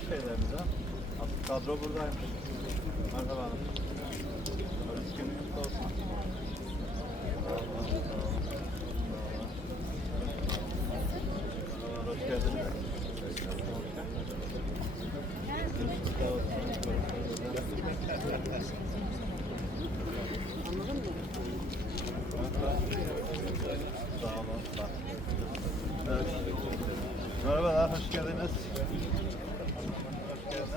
şeylerimize. Asıl kadro buradaymış. Merhaba hanım. Polis günü kutlu olsun. Hoş geldiniz. Gününüz. Merhabalar, hoş geldiniz. Hoş geldiniz. Merhaba, hoş geldiniz.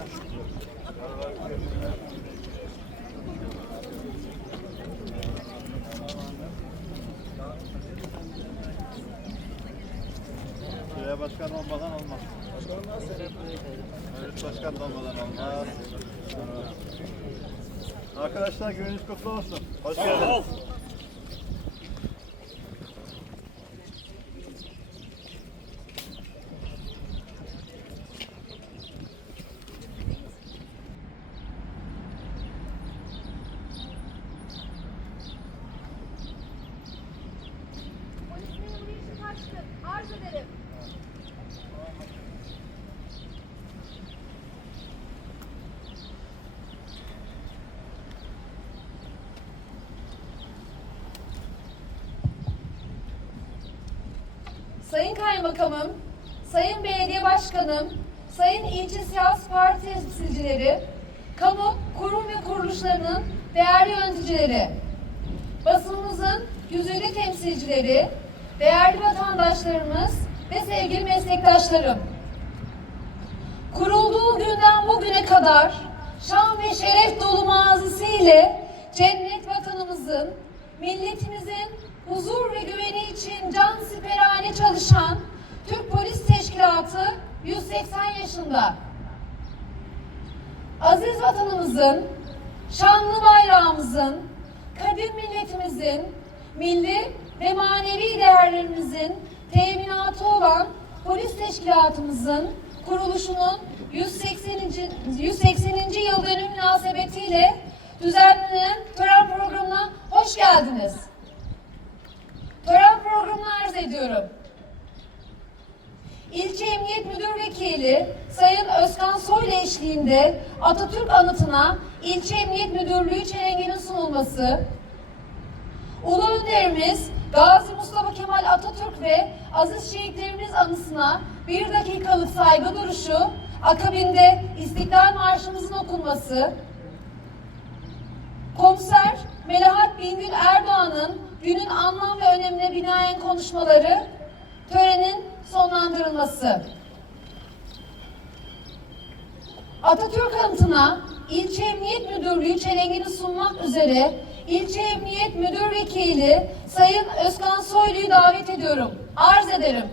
Şuraya başkan olmadan olmaz. Mevlüt başkan da olmadan olmaz. Arkadaşlar gününüz kutlu olsun. Hoş geldiniz. Polis memuru işi kaçtı. Arz ederim. Sayın Kaymakamım, Sayın Belediye Başkanım, Sayın İlçe Siyasi Parti temsilcileri, kamu kurum ve kuruluşlarının değerli yöneticileri, basınımızın yüzüyle temsilcileri, değerli vatandaşlarımız ve sevgili meslektaşlarım. Kurulduğu günden bugüne kadar şan ve şeref dolu mazisi ile cennet vatanımızın, milletimizin huzur ve güveni çalışan Türk Polis Teşkilatı 180 yaşında. Aziz vatanımızın, şanlı bayrağımızın, kadim milletimizin, milli ve manevi değerlerimizin teminatı olan polis teşkilatımızın kuruluşunun 180. 180. yıl dönümü münasebetiyle düzenlenen tören programına hoş geldiniz. Tören programını arz ediyorum. İlçe Emniyet Müdür Vekili Sayın Özkan Soylu eşliğinde Atatürk anıtına İlçe Emniyet Müdürlüğü çelenginin sunulması, Ulu Önderimiz Gazi Mustafa Kemal Atatürk ve aziz şehitlerimiz anısına bir dakikalık saygı duruşu, akabinde İstiklal Marşımızın okunması, Komiser Melahat Bingül Erdoğan'ın günün anlam ve önemine binaen konuşmaları, törenin sonlandırılması. Atatürk anıtına İlçe Emniyet Müdürlüğü çelengini sunmak üzere İlçe Emniyet Müdür Vekili Sayın Özkan Soylu'yu davet ediyorum. Arz ederim.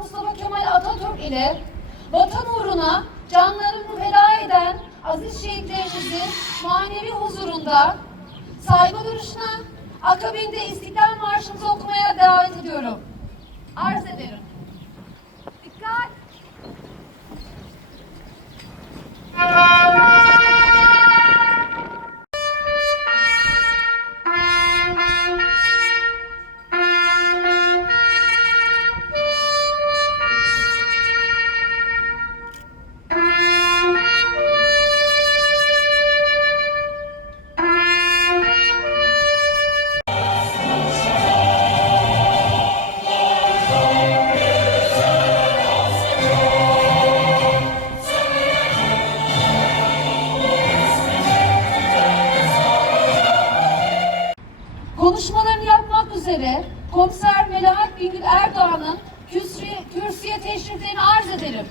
Mustafa Kemal Atatürk ile vatan uğruna canlarını feda eden aziz şehitlerimizin manevi huzurunda saygı duruşuna akabinde İstiklal Marşımızı okumaya davet ediyorum. Arz ederim. Üzere Komiser Melahat Bingül Erdoğan'ın kürsüye, teşriflerini arz ederim.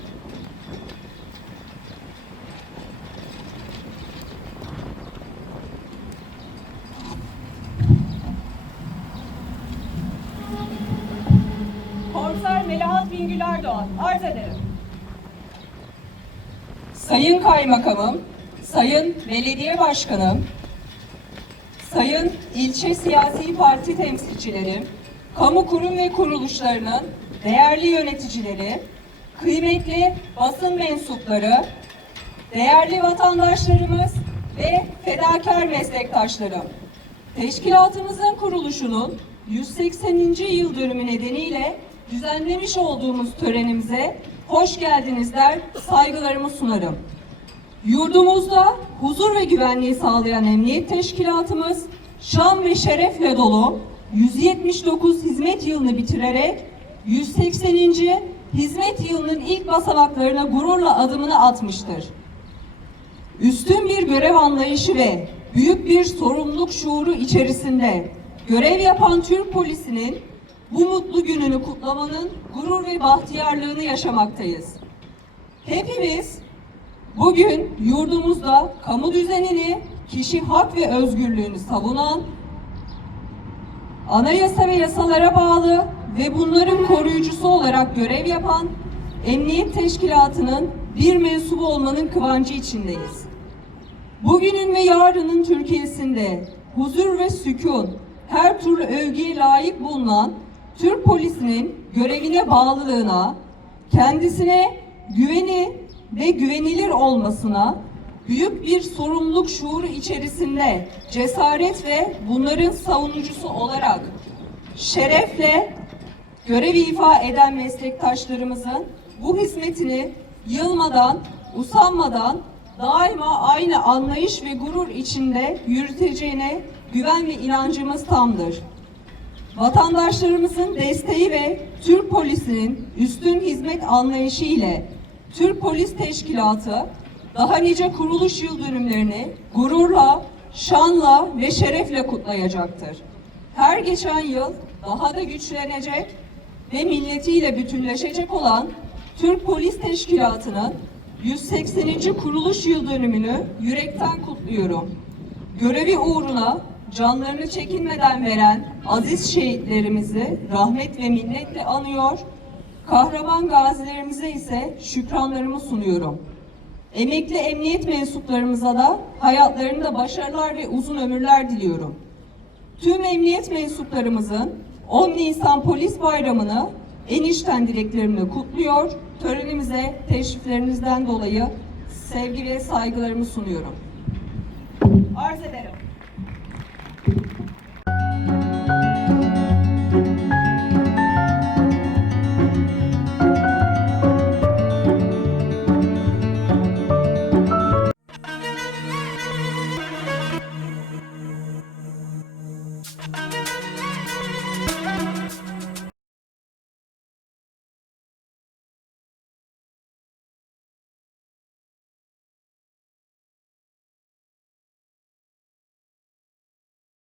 Komiser Melahat Bingül Erdoğan. Arz ederim. Sayın Kaymakamım, Sayın Belediye Başkanım, Sayın ilçe siyasi parti temsilcilerim, kamu kurum ve kuruluşlarının değerli yöneticileri, kıymetli basın mensupları, değerli vatandaşlarımız ve fedakar meslektaşlarım. Teşkilatımızın kuruluşunun 180. yıl dönümü nedeniyle düzenlemiş olduğumuz törenimize hoş geldiniz der, saygılarımı sunarım. Yurdumuzda huzur ve güvenliği sağlayan emniyet teşkilatımız şan ve şerefle dolu 179 hizmet yılını bitirerek 180. hizmet yılının ilk basamaklarına gururla adımını atmıştır. Üstün bir görev anlayışı ve büyük bir sorumluluk şuuru içerisinde görev yapan Türk polisinin bu mutlu gününü kutlamanın gurur ve bahtiyarlığını yaşamaktayız. Hepimiz bugün yurdumuzda kamu düzenini, kişi hak ve özgürlüğünü savunan, anayasa ve yasalara bağlı ve bunların koruyucusu olarak görev yapan Emniyet Teşkilatı'nın bir mensubu olmanın kıvancı içindeyiz. Bugünün ve yarının Türkiye'sinde huzur ve sükun her türlü övgüye layık bulunan Türk polisinin görevine bağlılığına, kendisine güveni ve güvenilir olmasına, büyük bir sorumluluk şuuru içerisinde cesaret ve bunların savunucusu olarak şerefle görevi ifa eden meslektaşlarımızın bu hizmetini yılmadan, usanmadan daima aynı anlayış ve gurur içinde yürüteceğine güven ve inancımız tamdır. Vatandaşlarımızın desteği ve Türk polisinin üstün hizmet anlayışı ile Türk Polis Teşkilatı daha nice kuruluş yıl dönümlerini gururla, şanla ve şerefle kutlayacaktır. Her geçen yıl daha da güçlenecek ve milletiyle bütünleşecek olan Türk Polis Teşkilatı'nın 180. kuruluş yıl dönümünü yürekten kutluyorum. Görevi uğruna canlarını çekinmeden veren aziz şehitlerimizi rahmet ve minnetle anıyor, kahraman gazilerimize ise şükranlarımı sunuyorum. Emekli emniyet mensuplarımıza da hayatlarında başarılar ve uzun ömürler diliyorum. Tüm emniyet mensuplarımızın 10 Nisan Polis Bayramı'nı en içten dileklerimle kutluyor, törenimize teşriflerinizden dolayı sevgi ve saygılarımı sunuyorum. Arz ederim.